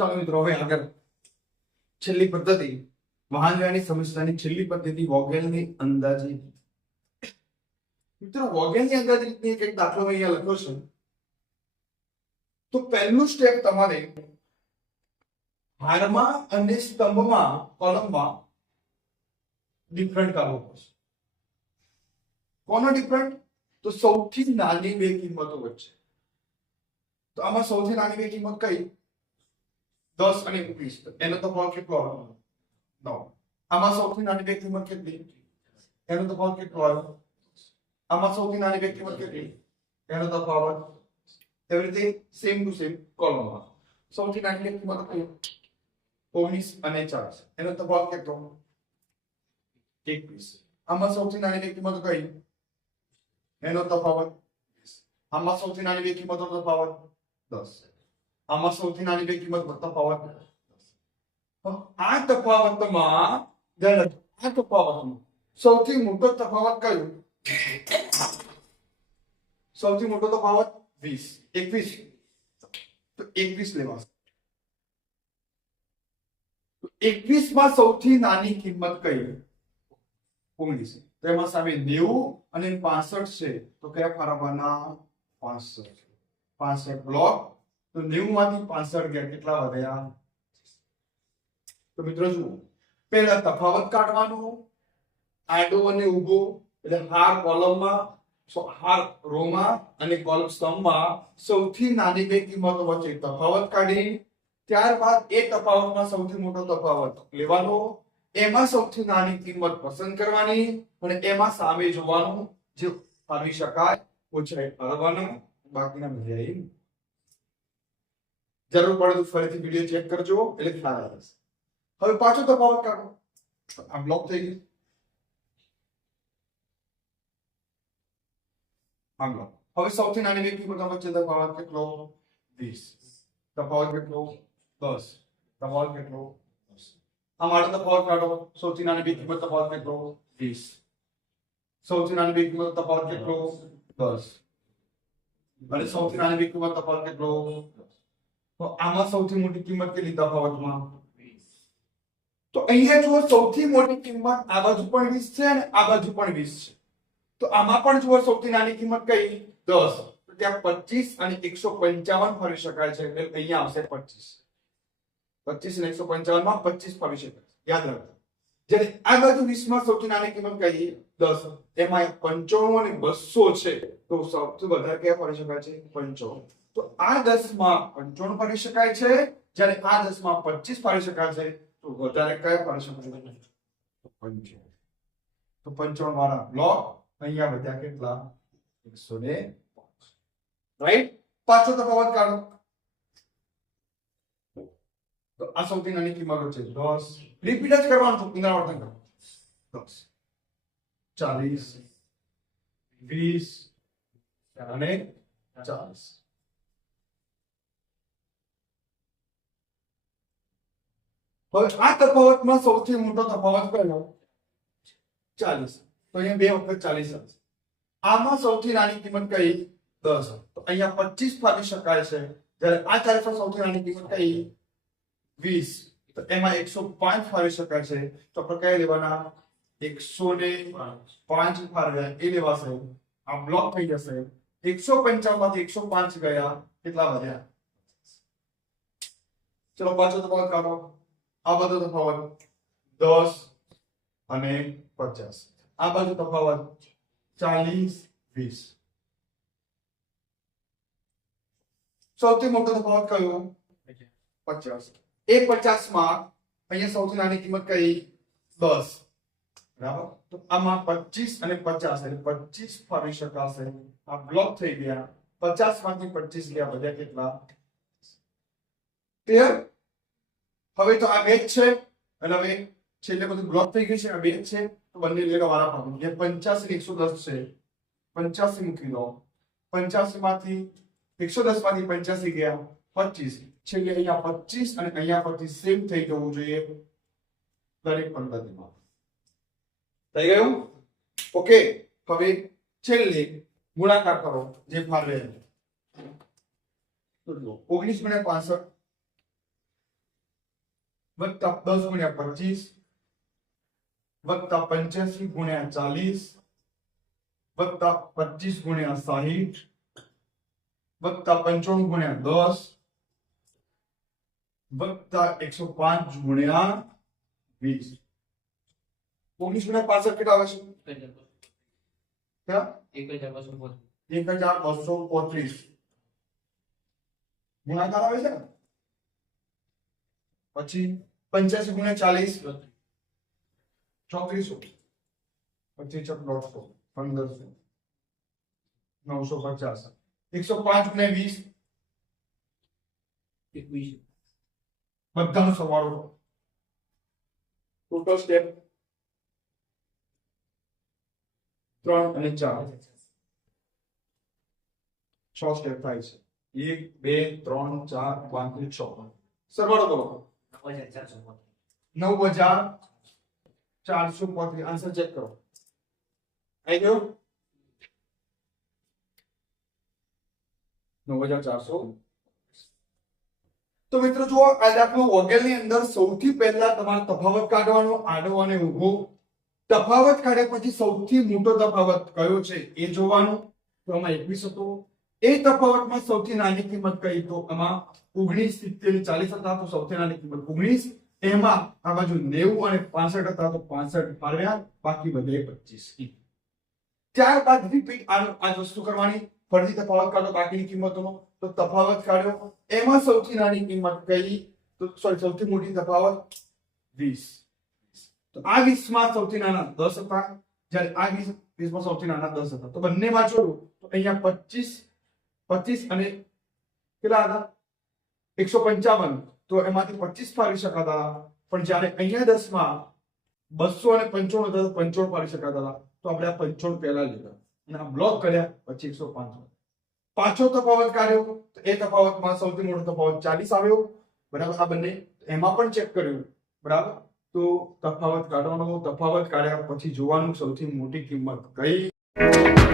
ચાલો મિત્રો હવે આગળ છેલ્લી પદ્ધતિ વાહન વ્યયની સમસ્યાની છેલ્લી પદ્ધતિ વોગેલની અંદાજી મિત્રો વોગેલની રીતની એક દાખલો મેં અહીંયા લખ્યો છે તો પહેલું સ્ટેપ તમારે હારમાં અને સ્તંભમાં કોલમમાં ડિફરન્ટ કરવો પડશે કોનો ડિફરન્ટ તો સૌથી નાની બે કિંમતો વચ્ચે તો આમાં સૌથી નાની બે કિંમત કઈ Dos manipulista. Eu não estou falando que cloro. Não. A massa ordinada vem de marketing. Eu não estou falando que cloro. A massa ordinada vem de marketing. Eu não estou falando. Everything same to same column. So ordinary vem de marketing. Ponies and charge. Eu não estou falando que cloro. Take this. A massa ordinada vem de marketing. Eu não estou falando. A massa ordinada vem de marketing. Dos. આમાં સૌથી નાની બે કિંમત તફાવત આ તફાવતમાં આ તફાવતમાં સૌથી મોટો તફાવત કયો સૌથી મોટો તફાવત વીસ એકવીસ તો એકવીસ લેવાશે એકવીસ માં સૌથી નાની કિંમત કઈ ઓગણીસ તો એમાં સામે નેવું અને પાસઠ છે તો કયા ફાળવવાના પાસઠ પાસઠ બ્લોક તો નેવું માંથી પાસઠ ગયા કેટલા વધ્યા તો મિત્રો જુઓ પહેલા તફાવત કાઢવાનો આડો અને ઉભો એટલે હાર કોલમમાં હાર રોમાં અને કોલમ સ્તંભમાં સૌથી નાની બે કિંમતો વચ્ચે તફાવત કાઢી ત્યારબાદ એ તફાવતમાં સૌથી મોટો તફાવત લેવાનો એમાં સૌથી નાની કિંમત પસંદ કરવાની અને એમાં સામે જોવાનું જે ફાળવી શકાય ઓછાઈ ફાળવાનું બાકીના મજા મર્યાદિત જરૂર પડે તો ફરીથી વિડીયો ચેક કરજો એટલે ખ્યાલ આવશે હવે પાછો તફાવત કાઢો આ બ્લોક થઈ ગયું આ બ્લોક હવે સૌથી નાની વ્યક્તિ બધા વચ્ચે તફાવત કેટલો વીસ તફાવત કેટલો દસ તફાવત કેટલો આ માટે તફાવત કાઢો સૌથી નાની વ્યક્તિ પર તફાવત કેટલો વીસ સૌથી નાની વ્યક્તિ પર તફાવત કેટલો દસ અને સૌથી નાની વ્યક્તિ પર તફાવત કેટલો દસ તો આમાં સૌથી મોટી કિંમત કેટલી તફાવતમાં તો અહીંયા જુઓ સૌથી મોટી કિંમત આ બાજુ પણ વીસ છે અને આ બાજુ પણ વીસ છે તો આમાં પણ જુઓ સૌથી નાની કિંમત કઈ દસ ત્યાં પચીસ અને એકસો પંચાવન ફરી શકાય છે એટલે અહીંયા આવશે પચીસ પચીસ અને એકસો પંચાવન માં પચીસ ફરી શકાય યાદ રાખજો જ્યારે આ બાજુ વીસ માં સૌથી નાની કિંમત કઈ દસ એમાં પંચાણું અને બસો છે તો સૌથી વધારે ક્યાં ફરી શકાય છે પંચાણું તો આ દસમાં પંચાણું પાડી શકાય છે જ્યારે આ દસમાં પચીસ પાડી શકાશે તો વધારે કયા પાડી શકાય તો પંચાણું વાળા બ્લોક અહીંયા બધા કેટલા એકસો ને રાઈટ પાછો તફાવત કાઢો તો આ સૌથી નાની કિંમતો છે દસ રિપીટ જ કરવાનું છું પુનરાવર્તન કરો દસ ચાલીસ વીસ અને ચાલીસ તો આતો પોટમાં સૌથી મુદ્દો તો ભાગાશે ને 40 તો અહીં બે વખત 40 આવશે આમાં સૌથી નાની કિંમત કઈ 10 છે તો અહીંયા 25 ફાર્મી શકાય છે જ્યારે આ ચારેયમાં સૌથી નાની કિંમત કઈ 20 તો તેમાં 105 ફાર્મી શકાય છે તો આપણે કહી લેવાના 105 પાંચ ફાર્મ ગયા એ લેવાસરો આ બ્લોક થઈ જશે 155 માંથી 105 ગયા કેટલા રહ્યા ચલો પાંચ વખત કરો आबाध तफावत 10 અને 50 આ બાજુ તફાવત 40 20 સૌથી મોટો તફાવત કયો 50 1 50 માં અહીં સૌથી નાની કિંમત કઈ 10 બરાબર તો આમાં 25 અને 50 એટલે 25 ફરી શકાશે આ બ્લોક થઈ ગયા 50 માંથી 25 લેવા બચે કેટલા 15 હવે તો આ વેગ છે અને હવે છેલે બધું બ્લોક થઈ ગયું છે આ બેન છે તો બંને લેક આરા ભાગું જે 85 110 છે 85 કિલો 85માંથી 110માંથી 85 ગયા 25 છેલે અહીંયા 25 અને અહીંયા પણ થી સેમ થઈ જવું જોઈએ દરેક પંતાધીમાં થઈ ગયું પોકે હવે છેલે ગુણાકાર કરો જે ફાળવે તો જો 19 * 500 वत्ता दस गुणिया पच्चीस वत्ता पंचासी गुणिया चालीस वत्ता पच्चीस गुणिया साठ वत्ता पंचावन गुणिया दस वत्ता एक सौ पांच गुणिया बीस उन्नीस गुणिया पांसठ कितना आवश्यक क्या एक हजार पांच सौ पैंतीस एक हजार पांच सौ पैंतीस गुणाकार आवश्यक पच्चीस पंचासी गुना चालीस चौतीस पच्चीस छप नौ सौ पंद्रह सौ नौ सौ पचास एक सौ पांच गुना बीस बदल सवार टोटल स्टेप चार छ स्टेप एक बे त्रन चार पांच छ सरवाड़ो करो નવ હજાર ચારસો પોત્રીસ આન્સર ચેક કરો આવી ગયો નવ હજાર ચારસો તો મિત્રો જુઓ આ દાખલો ની અંદર સૌથી પહેલા તમારે તફાવત કાઢવાનો આડો અને ઊભો તફાવત કાઢ્યા પછી સૌથી મોટો તફાવત કયો છે એ જોવાનો તો આમાં એકવીસ હતો એટપ કોમ સૌથી નાની કિંમત કઈ તો 59 70 40 હતા તો સૌથી નાની કિંમત 59 એમાં આ બાજુ 90 અને 65 હતા તો 65 પર્યાલ બાકી બધે 25 કી ત્યાર બાદ વીપી આ રકણ શું કરવાની ફરજી તો પાળક કાઢો બાકીની કિંમતોનો તો તફાવત કાઢ્યો એમાં સૌથી નાની કિંમત કઈ તો સોરી સૌથી મોટી તફાવત 20 તો આ 20 માં સૌથી નાના 10 હતા એટલે આ 20 માં સૌથી નાના 10 હતા તો બંનેમાં જો તો અહીંયા 25 પચીસ અને કેટલા હતા એકસો પંચાવન તો એમાંથી પચીસ ફાળી શકાતા પણ જયારે અહીંયા દસમાં બસો અને પંચોણ હતા પંચોણ ફાળી શકાતા હતા તો આપણે આ પંચોણ પહેલા લીધા અને આ બ્લોક કર્યા પછી એકસો પાંચ પાછો તફાવત કાઢ્યો તો એ તફાવતમાં સૌથી મોટો તફાવત ચાલીસ આવ્યો બરાબર આ બંને એમાં પણ ચેક કર્યું બરાબર તો તફાવત કાઢવાનો તફાવત કાઢ્યા પછી જોવાનું સૌથી મોટી કિંમત કઈ